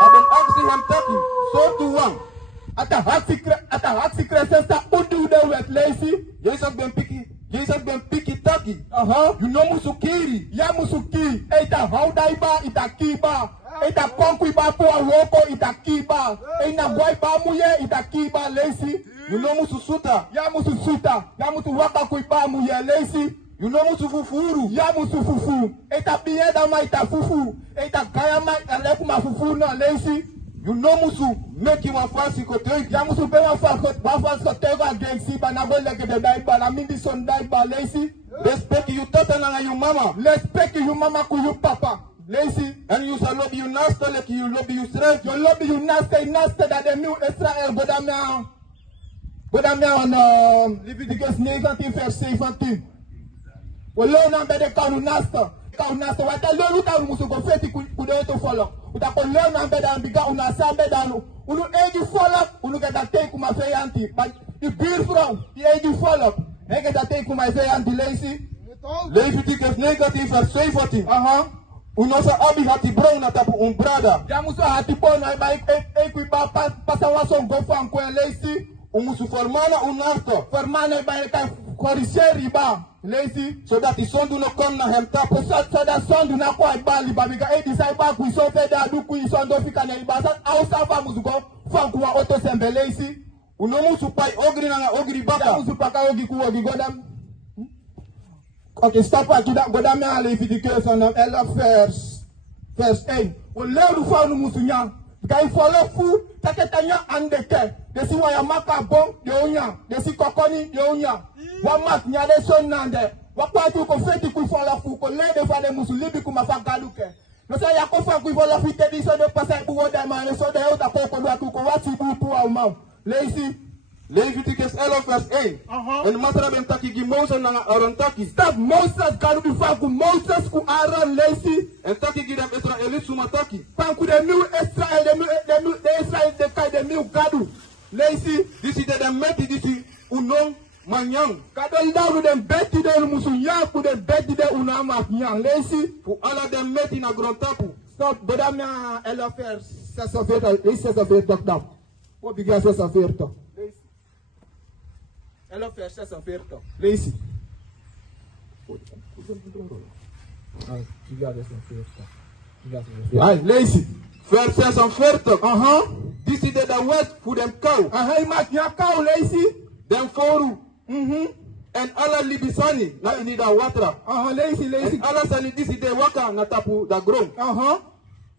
Hebben actie hem taki. SORTOE 1. Ata hartstikke sta udu de wet lazy. Jezus ben piki taki. You know musukiri. Ya musuki. Eta haudaiba ita kiba. Eta konkuiba po woko ita kiba. Ena boiba muye ita kiba lazy. You know mususuta. Ya mususuta. Ya musu waka kuiba muye lazy. You know musufufuru. Ya musufufu. Eta bieda ma ita fufu. Eta kaya ma aleku ma fufu na lazy. You know musu make you fancy kote. Ya musu be ma fancy kote against si banabo leke de daiba na mindi son daiba lazy. Respect you tata na you mama. Respect you mama ku you papa. Lazy. And you shall love you nasty like you love you strength. You love you nasty that the new Israel godamia on Leviticus 19 vers 17. We learn on the kanu nasty. Kanu nasty. What I learn uta musu go feti kudo to follow. Uta ko learn on beda biga una sambe danu. Unu egi follow. Unu get that take kuma feyanti. But the beer from the egi follow. Ege that take kuma feyanti lazy. Leviticus 19 vers 17. Unosa abi hati brown na tapu umbrada. Jamuso hati bono eba equipa pasawason go fan kwe lazy. Umusu formana unasto. Formana eba eka korisheri ba lazy. So that the sun do not come na hem tapu. So that sun do not kwa iba liba bika decide ba kui so feda duku ison do fika na iba. Sa ausa fa musu go fan kuwa auto sembe lazy. Unomusu pai ogri na ogri baka. Jamusu paka ogi kuwa ogi godam. Okay, stop at that. Go down there, Leviticus on verse 8. We learn to follow Musunya. Guy follow food, Taketanya and the care. They see why a maka bomb, the onya. They see Kokoni, the onya. One mat, Nyade son nande. What part you confetti could follow food, could lay the father Musulibi Kumafagaluke. No say Yakofa could follow fit this on the passage to what that man, so the other people who could watch you to our mouth. Lazy. Leviticus 11 vers 1. En masra ben taki gi Moses na Aaron taki. Stop Moses garu bi fanku Moses ku Aaron lazy. En taki gi dem Israelites suma taki. Fanku de new Israel de Israel de kai de new gadu lazy. Disi de dem meti disi unom manyang. Kadol daru dem beti de musunya ku de beti de unama nyang lazy. Fu ala dem meti na grand tapu. Stop bodamia elofer sasofeta isasofeta dam. Wo biga sasofeta. Ela fecha essa oferta. Lazy. Lazy. Vers 6 oferta. This is the word for them cow. Imagina cow lazy. Them foru. And alla libisani na ini da watra. Lazy. And alla sani this is the waka na tapu da grom.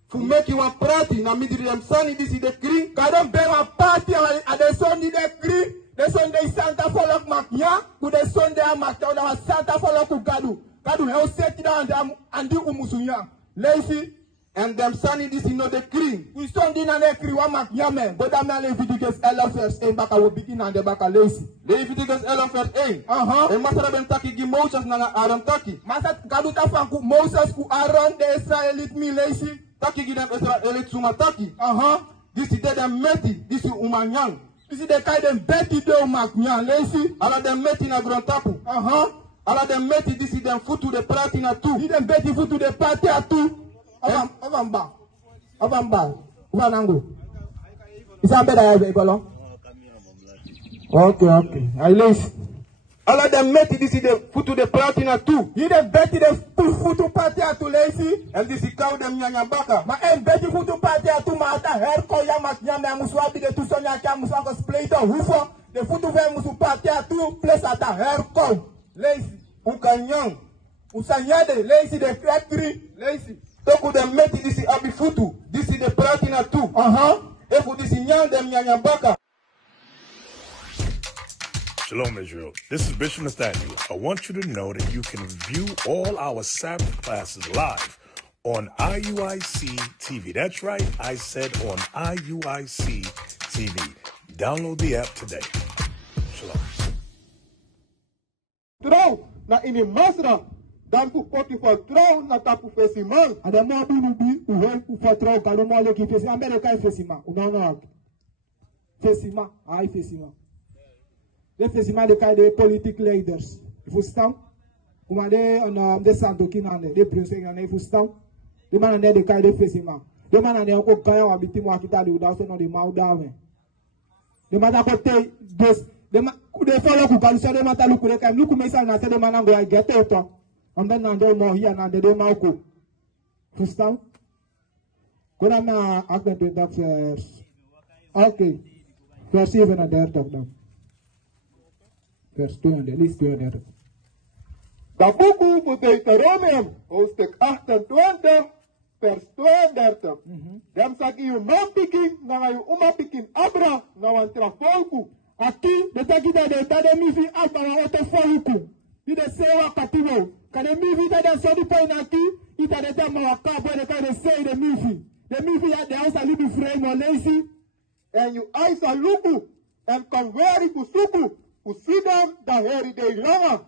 To make you a party na midri them sani this is the green. Kadam be a party at the Sunday the green. The Sunday Santa follow Maknya, ku the Sunday Makta, na Santa follow ku Gadu. Gadu he set down them and do umusunya. Lazy. And them sunny this is not the cream. We stand in and ekri wa Maknya men. But I'm not Leviticus 11 verse 8 baka will begin and the baka lazy. Leviticus 11 verse 8. And Masra ben taki gi Moses na Aaron taki. Masa Gadu ta fan ku Moses ku Aaron the Israelite mi lazy. Taki gi dem Israelite suma taki. This is the meti, this is umanyang. This is the kind of betty do Maknya lazy. Ala dem meti na grand tapu. Ala dem meti this is them foot to the party na two. This dem betty foot to the party at two. Avamba. Uvanangu. Isa beda ya ibalo. Okay. I lazy. Ala dem meti this is the foot to the party na two. You dem betty the foot to party at two lazy. And this is cow dem nyanya baka. Ma en betty foot to party at two ma ata her ko ya Maknya me muswa bi de tu sonya ka muswa ko split hufo. The foot to ve musu party at two place at her ko lazy. Ukanyang. Usanyade lazy the factory lazy. Toku dem meti this is abi futu. This is the party na two. Efu this is nyang dem nyanya baka. Shalom, Israel. This is Bishop Nathaniel. I want you to know that you can view all our Sabbath classes live on IUIC TV. That's right, I said on IUIC TV. Download the app today. Shalom. Trouw na ini masra dan ku poti for trouw na tapu festival. Ada mo bi u for trouw ka no mo le ki festival ambele ka festival. Unaona festival, ai festival. De festival de kai de political leaders. Vous staan? Uma de on de santo kinane de prince ngane vous staan? The man and the kind of facing man. The man and the uncle Kaya will be Timo Akita, the also know the mouth down. The man that take this, they follow Kukan, so the matter look at look me and I tell the man I'm going to get it. And then I do more here and they do Malco. First time? Go down now, ask them to talk first. Okay. Verse 7 and there talk down. Vers 200, at least 200. Dat boek moet Deuteronomium, hoofdstuk 28, vers 32. Dem sak je man-piking, na je uma-piking abra, na wan trafolku. Aqui, de taki da de tade mi fi abra wa te folku. Di de sewa katiwo. Kane mi fi da de so di point aqui, ita de ta ma ka bo de ka de say de mi fi. De mi fi ya de house a libi frame or lazy. En je aisa luku, en kan weri kusuku, kusidam da heri de langa.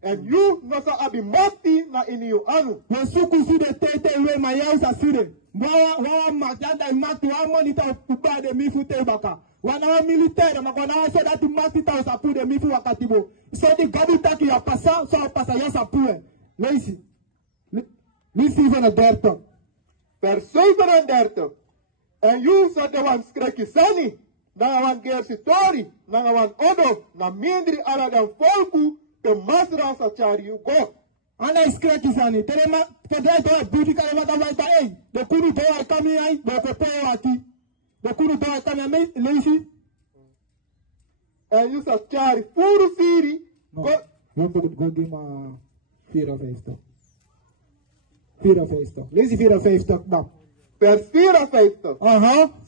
En you no sa abi mati na ini you anu. We suku si de tete we ma ya usa sire. Wa matanda mati wa monita kuba de mi fu te baka. Wana militaire ma kona so that mati ta usa pu de mi fu wakatibo. So di gabi taki ya pasa so pasa ya sa pu. Lazy. Listen van 30. Vers 37. En you sa de wan skreki sani. Na wan gersitori. Na wan odo. Na mindri ala dan volku. The masra sa chari you go. Ana iskreki sani. Terema pedai to beauty kare mata mata ei. De kuru to kami ai. De ko po ati. De kuru to kami ai lazy. En you sa chari furu siri. Go give ma fear of face talk. Fear of face talk. Lazy fear of face talk now. Vers 54.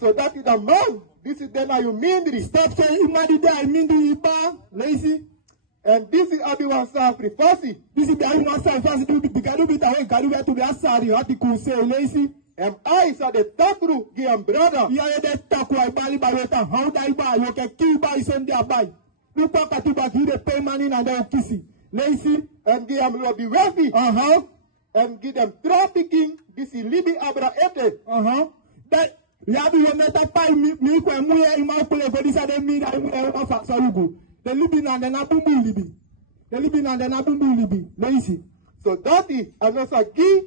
So that is the man. This is then you mindri. Stop saying imadi da mindri iba. Lazy. And this is Abiwan Sacrifice. This is the Abiwan Sacrifice. Bigadu bita we gadu we to be asari. Hati kuse lazy. And I saw the takru giam brother. Ya de takru ay bali balota. How da iba yo ke kiba isonde abai. Lupa katuba ki de pay money na de KISI. Lazy. And giam lobby wealthy. And give them trafficking. This is LIBI abra ete. That yabi we meta pai mi ko muye ima kule ko disa de mi da mu e ma fa sarugo. The LIBI na na bumbu LIBI. The LIBI na na bumbu LIBI. Lazy. So that is another key.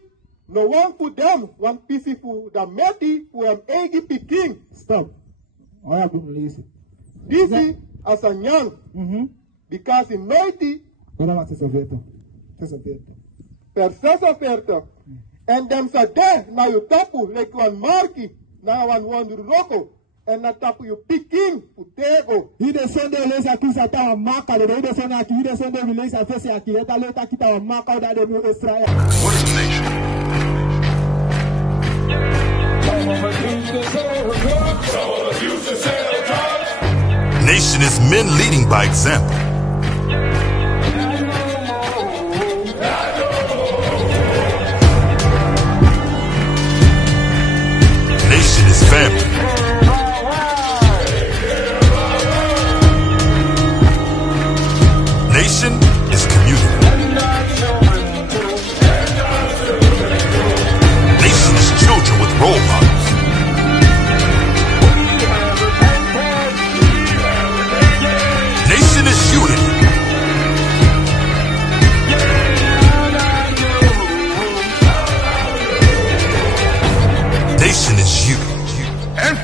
No one for them, one piece for the meti who am egi picking. Stop. I have been lazy. This is as a young. Because in 90. Ora ma se soveto. Persesa oferta. And them sa de na you tapu like one marki na one roko. And na tapu you picking TEEGO. Ide sonde lesi akisa ta wa maka de ide sonde aki ide sonde lesi afese aki eta leta kita wa maka da de Israel. What is the nation? Nation is men leading by example. Nation is family. Nation is community. Nation is children with role models. Nation is unity. Nation is you. And